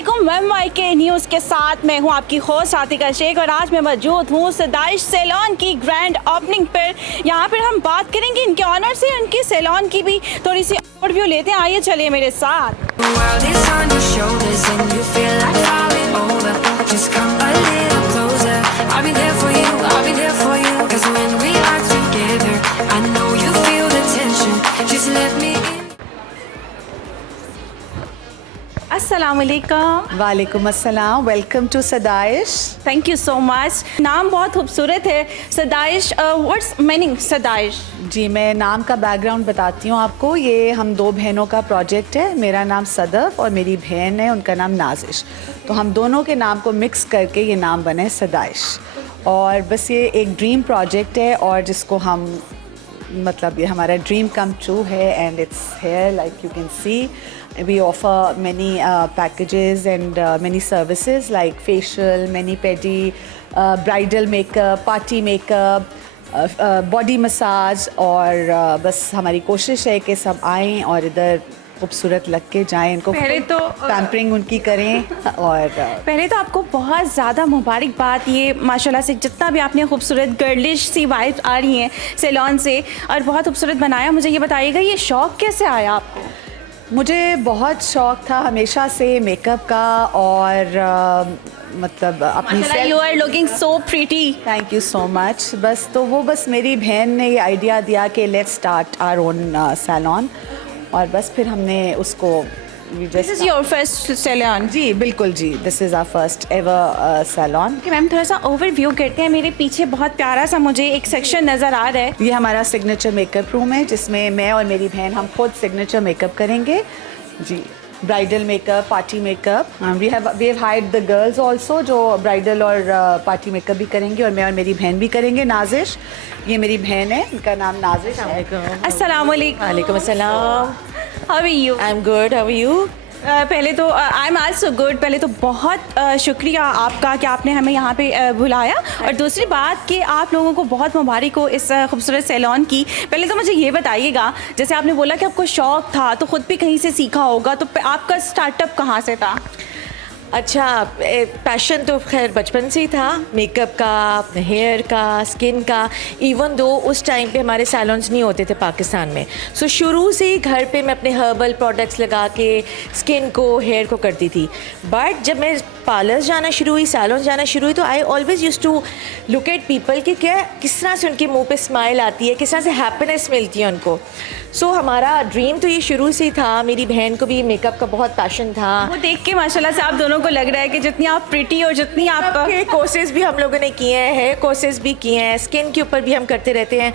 अस्सलामुअलैकुम MYK news के साथ मैं हूं आपकी होस्ट आतिका शेख और आज मैं मौजूद हूं सदाइश सैलून की ग्रैंड ओपनिंग पर। यहां पर हम बात करेंगे इनके ऑनर से, उनके सैलून की भी थोड़ी सी ओवरव्यू लेते हैं। आइए चलिए मेरे साथ। अस्सलामुअलैकुम। वालेकुम अस्सलाम। वेलकम टू सदाइश। Thank you so much. नाम बहुत खूबसूरत है सदाइश। What's meaning सदाइश? जी, मैं नाम का बैकग्राउंड बताती हूँ आपको। ये हम दो बहनों का प्रोजेक्ट है। मेरा नाम सदफ और मेरी बहन है, उनका नाम नाजिश। तो हम दोनों के नाम को मिक्स करके ये नाम बने सदाइश। और बस ये एक ड्रीम प्रोजेक्ट है और जिसको हम मतलब ये हमारा ड्रीम कम ट्रू है and it's here like you can see. We offer many packages and many services like facial, mani-pedi, bridal makeup, party makeup, body massage और बस हमारी कोशिश है कि सब आएं और इधर खूबसूरत लग के जाएं, इनको पहले तो पैम्परिंग उनकी करें। और पहले तो आपको बहुत ज़्यादा मुबारकबाद। ये माशाल्लाह से जितना भी आपने खूबसूरत गर्लिश सी वाइब्स आ रही हैं सैलून से और बहुत खूबसूरत बनाया। मुझे ये बताइएगा ये शौक़ कैसे आया आपको? मुझे बहुत शौक़ था हमेशा से मेकअप का और मतलब अपनी you are looking so pretty. Thank you so much. बस मेरी बहन ने ये आइडिया दिया कि let's start our own salon और बस फिर हमने उसको this is your first salon? जी बिल्कुल जी, this is our first ever salon. Ma'am थोड़ा सा ओवरव्यू करते हैं। मेरे पीछे बहुत प्यारा सा मुझे एक सेक्शन नज़र आ रहा है। ये हमारा सिग्नेचर मेकअप रूम है जिसमें मैं और मेरी बहन हम खुद सिग्नेचर मेकअप करेंगे जी। Bridal makeup, party makeup. We have hired the girls also जो ब्राइडल और पार्टी मेकअप भी करेंगे और मैं और मेरी बहन भी करेंगे। नाजिश, ये मेरी बहन है, इनका नाम नाजिश है। अस्सलामुअलैकुम। वालेकुम अस्सलाम। How are you? I am good, how are you? पहले तो आई एम आल्सो गुड। पहले तो बहुत शुक्रिया आपका कि आपने हमें यहाँ पे बुलाया और दूसरी बात कि आप लोगों को बहुत मुबारक हो इस खूबसूरत सैलून की। पहले तो मुझे ये बताइएगा, जैसे आपने बोला कि आपको शौक़ था तो ख़ुद भी कहीं से सीखा होगा, तो आपका स्टार्टअप कहाँ से था? अच्छा, पैशन तो खैर बचपन से ही था, मेकअप का, हेयर का, स्किन का। इवन दो उस टाइम पे हमारे सैलून्स नहीं होते थे पाकिस्तान में, सो शुरू से ही घर पे मैं अपने हर्बल प्रोडक्ट्स लगा के स्किन को, हेयर को करती थी। बट जब मैं पार्लर्स जाना शुरू हुई, सैलून जाना शुरू हुई, तो I always used to look at people कि क्या किस तरह से उनके मुंह पे स्माइल आती है, किस तरह से हैप्पीनेस मिलती है उनको। सो हमारा ड्रीम तो ये शुरू से ही था। मेरी बहन को भी मेकअप का बहुत पैशन था। वो देख के माशाल्लाह से आप दोनों को लग रहा है कि जितनी आप प्रिटी और जितनी आप कोर्सेज भी हम लोगों ने किए हैं, हेयर कोर्सेज भी किए हैं, स्किन के ऊपर भी हम करते रहते हैं।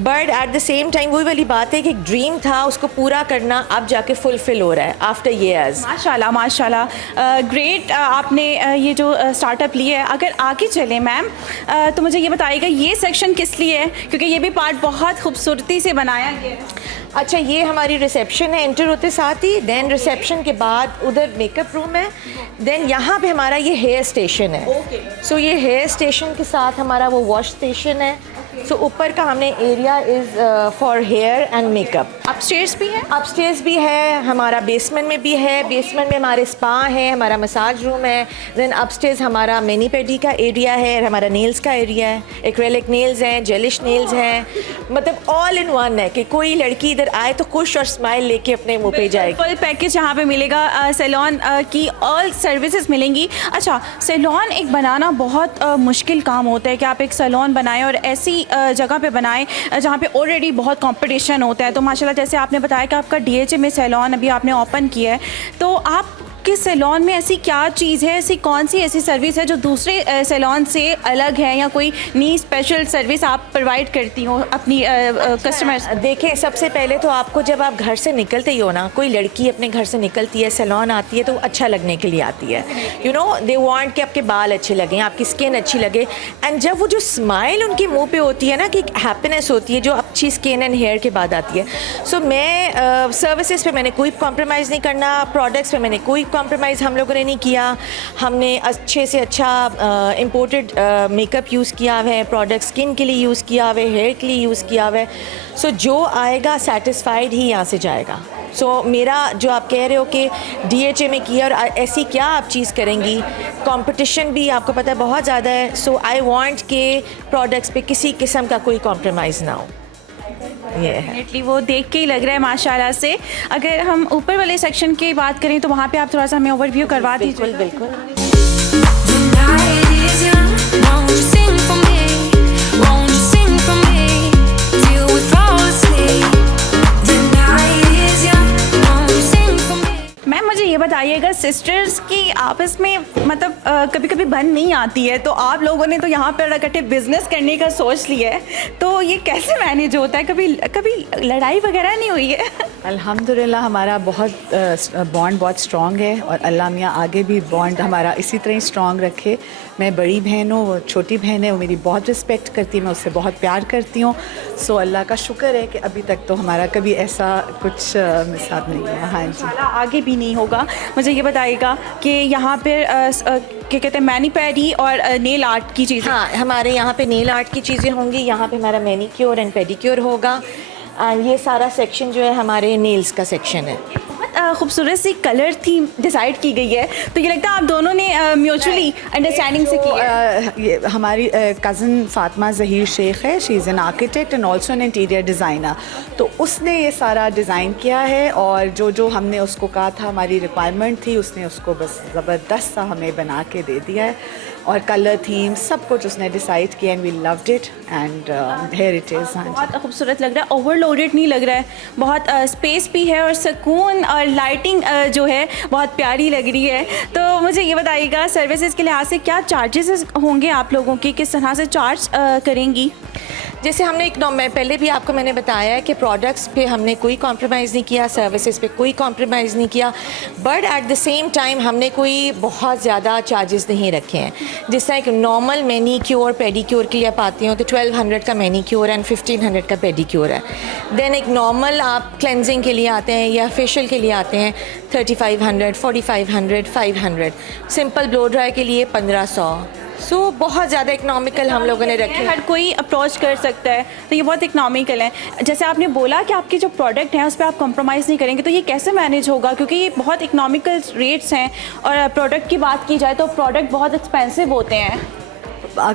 But at the same time वही वाली बात है कि एक ड्रीम था, उसको पूरा करना अब जाके फुलफिल हो रहा है आफ्टर ईयर्स। माशाल्लाह माशाल्लाह, ग्रेट। आपने ये जो स्टार्टअप लिया है, अगर आगे चले मैम तो मुझे ये बताइएगा ये सेक्शन किस लिए है, क्योंकि ये भी पार्ट बहुत खूबसूरती से बनाया गया है। अच्छा, ये हमारी रिसेप्शन है, एंटर होते साथ ही। देन रिसेप्शन के बाद उधर मेकअप रूम है। देन यहाँ पे हमारा ये हेयर स्टेशन है। सो ये हेयर स्टेशन के साथ हमारा वो वॉश स्टेशन है। सो ऊपर का हमने area is for hair and makeup. Upstairs भी है? अपस्टेयर्स भी है, हमारा बेसमेंट में भी है। बेसमेंट में हमारे स्पा है, हमारा मसाज रूम है। देन अपस्टेयर्स हमारा मेनी पेडी का एरिया है, हमारा नेल्स का एरिया है। एक्रेलिक नेल्स हैं, जेलिश नेल्स हैं, मतलब ऑल इन वन है कि कोई लड़की इधर आए तो खुश और स्माइल लेके अपने मुंह पे जाएगी। फुल पैकेज यहाँ पे मिलेगा। सैलून की ऑल सर्विसेज मिलेंगी। अच्छा, सैलून एक बनाना बहुत मुश्किल काम होता है कि आप एक सैलून बनाएं और ऐसी जगह पे बनाएं जहाँ पे ऑलरेडी बहुत कंपटीशन होता है। तो माशाल्लाह जैसे आपने बताया कि आपका DHA में सैलून अभी आपने ओपन किया है, तो आप के सैलून में ऐसी क्या चीज़ है, ऐसी कौन सी ऐसी सर्विस है जो दूसरे सैलून से अलग है, या कोई नई स्पेशल सर्विस आप प्रोवाइड करती हो अपनी कस्टमर्स? देखें, सबसे पहले तो आपको जब आप घर से निकलते ही हो ना, कोई लड़की अपने घर से निकलती है, सैलून आती है तो अच्छा लगने के लिए आती है। यू नो, दे वांट कि आपके बाल अच्छे लगें, आपकी स्किन अच्छी लगे। एंड जब वो जो स्माइल उनके मुंह पे होती है ना, कि हैप्पीनेस होती है जो अच्छी स्किन एंड हेयर के बाद आती है। सो मैं सर्विसेज पे मैंने कोई कॉम्प्रोमाइज़ नहीं करना, प्रोडक्ट्स पे मैंने कोई कॉम्प्रोमाइज़ हम लोगों ने नहीं किया। हमने अच्छे से अच्छा इम्पोर्टेड मेकअप यूज़ किया हुआ है, प्रोडक्ट स्किन के लिए यूज़ किया हुआ है, हेयर के लिए यूज़ किया हुआ है। सो जो आएगा सेटिस्फाइड ही यहाँ से जाएगा। सो मेरा जो आप कह रहे हो कि DHA में किया और ऐसी क्या आप चीज़ करेंगी, कंपटीशन भी आपको पता है बहुत ज़्यादा है, सो आई वांट के प्रोडक्ट्स पे किसी किस्म का कोई कॉम्प्रोमाइज़ ना हो। ये है। डेफिनेटली वो देख के ही लग रहा है माशाल्लाह से। अगर हम ऊपर वाले सेक्शन की बात करें तो वहाँ पे आप थोड़ा सा हमें ओवरव्यू करवा दीजिए। बिल्कुल। The night is young, won't you sing for me? Won't you sing for me? Till we fall asleep. The night is young, won't you sing for me? Ma'am मुझे ये बताइएगा, सिस्टर्स की आपस में मतलब कभी कभी बन नहीं आती है, तो आप लोगों ने तो यहाँ पर इकट्ठे बिजनेस करने का सोच लिया है, तो ये कैसे मैनेज होता है? कभी कभी लड़ाई वगैरह नहीं हुई है? अल्हम्दुलिल्लाह हमारा बहुत बॉन्ड बहुत स्ट्रॉन्ग है और अल्लाह मियाँ आगे भी बॉन्ड हमारा इसी तरह ही स्ट्रॉन्ग रखे। मैं बड़ी बहन हूँ, वो छोटी बहन है, वो मेरी बहुत रिस्पेक्ट करती है, मैं उससे बहुत प्यार करती हूँ। सो अल्लाह का शुक्र है कि अभी तक तो हमारा कभी ऐसा कुछ मिसाब नहीं हुआ। हाँ जी, इंशाल्लाह आगे भी नहीं होगा। मुझे ये बताइएगा कि यहाँ पर क्या कहते हैं, मैनीपेडी और नेल आर्ट की चीज़ें। हाँ, हमारे यहाँ पे नेल आर्ट की चीज़ें होंगी, यहाँ पे हमारा मैनीक्योर एंड पेडिक्योर होगा, एंड ये सारा सेक्शन जो है हमारे नेल्स का सेक्शन है। बहुत खूबसूरत सी कलर थीम डिसाइड की गई है, तो ये लगता है आप दोनों ने म्यूचुअली अंडरस्टैंडिंग से की है। ये हमारी कज़न फातिमा ज़हीर शेख है, she is an architect and also an interior designer. तो उसने ये सारा डिज़ाइन किया है और जो जो हमने उसको कहा था हमारी रिक्वायरमेंट थी, उसने उसको बस ज़बरदस्त सा हमें बना के दे दिया है और कलर थीम सब कुछ उसने डिसाइड किया and we loved it and here it is. हाँ जी, बहुत खूबसूरत लग रहा है, ओवरलोडेड नहीं लग रहा है, बहुत स्पेस भी है और सुकून और लाइटिंग जो है बहुत प्यारी लग रही है। तो मुझे ये बताइएगा, सर्विसेज के लिहाज से क्या चार्जेस होंगे आप लोगों के, किस तरह से चार्ज करेंगी? जैसे हमने पहले भी आपको मैंने बताया है कि प्रोडक्ट्स पे हमने कोई कॉम्प्रोमाइज़ नहीं किया, सर्विसेज पे कोई कॉम्प्रोमाइज़ नहीं किया, but at the same time हमने कोई बहुत ज़्यादा चार्जेस नहीं रखे हैं। जिस तरह एक नॉर्मल मैनीक्योर पेडिक्योर के लिए आप आती हो तो 1200 का मैनीक्योर एंड 1500 का पेडिक्योर है। देन एक नॉर्मल आप क्लेंजिंग के लिए आते हैं या फेशियल के लिए आते हैं 3500, 4500, 500। सिंपल ब्लो ड्राई के लिए 1500। सो बहुत ज़्यादा इकनॉमिकल हम लोगों ने रखे। हर कोई अप्रोच कर सकता है, तो ये बहुत इकनॉमिकल है। जैसे आपने बोला कि आपके जो प्रोडक्ट हैं उस पर आप कॉम्प्रोमाइज़ नहीं करेंगे, तो ये कैसे मैनेज होगा? क्योंकि ये बहुत इकनॉमिकल रेट्स हैं और प्रोडक्ट की बात की जाए तो प्रोडक्ट बहुत एक्सपेंसिव होते हैं।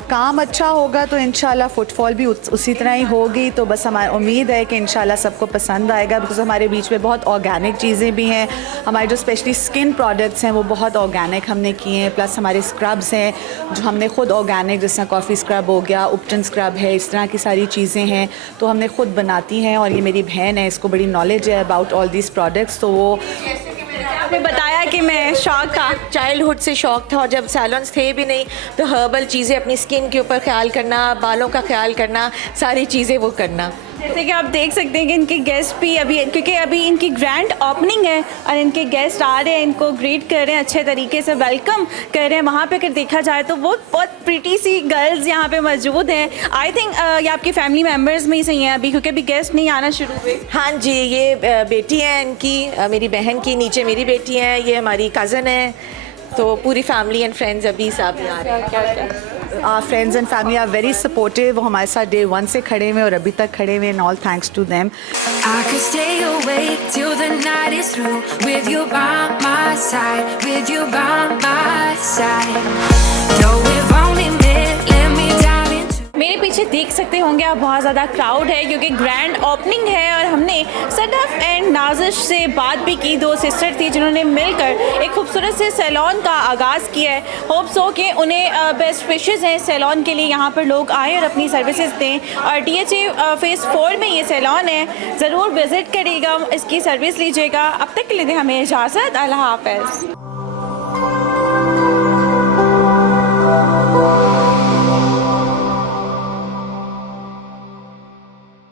काम अच्छा होगा तो इंशाल्लाह फुटफॉल भी उसी तरह ही होगी। तो बस हमारी उम्मीद है कि इंशाल्लाह सबको पसंद आएगा, बिकॉज हमारे बीच में बहुत ऑर्गेनिक चीज़ें भी हैं। हमारे जो स्पेशली स्किन प्रोडक्ट्स हैं वो बहुत ऑर्गेनिक हमने किए हैं, प्लस हमारे स्क्रब्स हैं जो हमने ख़ुद ऑर्गेनिक, जिस तरह कॉफ़ी स्क्रब हो गया, उपटन स्क्रब है, इस तरह की सारी चीज़ें हैं तो हमने ख़ुद बनाती हैं। और ये मेरी बहन है, इसको बड़ी नॉलेज है अबाउट ऑल दीज प्रोडक्ट्स। तो वो आपने बताया कि मैं शौक था, चाइल्डहुड से शौक था, और जब सैलून्स थे भी नहीं तो हर्बल चीज़ें अपनी स्किन के ऊपर ख्याल करना, बालों का ख्याल करना, सारी चीज़ें वो करना। जैसे कि आप देख सकते हैं कि इनके गेस्ट भी अभी, क्योंकि अभी इनकी ग्रैंड ओपनिंग है और इनके गेस्ट आ रहे हैं, इनको ग्रीट कर रहे हैं, अच्छे तरीके से वेलकम कर रहे हैं। वहाँ पे अगर देखा जाए तो वो बहुत प्रीटी सी गर्ल्स यहाँ पे मौजूद हैं। आई थिंक ये आपकी फैमिली मेम्बर्स में ही सही हैं अभी, क्योंकि अभी गेस्ट नहीं आना शुरू हुए। हाँ जी, ये बेटी है इनकी, मेरी बहन की, नीचे मेरी बेटी है, ये हमारी कज़न है, तो पूरी फैमिली एंड फ्रेंड्स अभी साथ में आ रहे हैं। Friends and family are very supportive. वो हमारे साथ डे 1 से खड़े हुए और अभी तक खड़े हुए, and all thanks to them. I could stay awake till the night is through with you by my side, with you by my side. Though we've only met, let me dive into. मेरे पीछे देख सकते होंगे आप, बहुत ज़्यादा crowd है क्योंकि ग्रैंड ओपनिंग है और हमने सदफ एंड नाजिश से बात भी की। 2 सिस्टर थी जिन्होंने मिलकर एक खूबसूरत से सैलून का आगाज़ किया है। होप सो कि उन्हें बेस्ट विशेज़ हैं सैलून के लिए, यहाँ पर लोग आएँ और अपनी सर्विसेज दें। और DHA फेज़ 4 में ये सैलून है, ज़रूर विज़िट करिएगा, इसकी सर्विस लीजिएगा। अब तक के लिए हमें इजाज़त, अल्लाह हाफ़िज़।